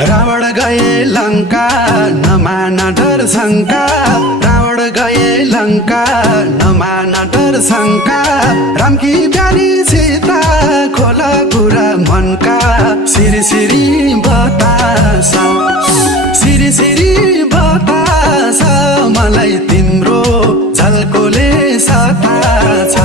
रावण गए लंका नमाना डर शंका रावण गए लंका नमाना डर शंका राम की प्यारी सीता खोला कुरा मनका सिरी सिरी बतासा सिरी सिरी बतासा मलाई तिम्रो झल्कोले सताछ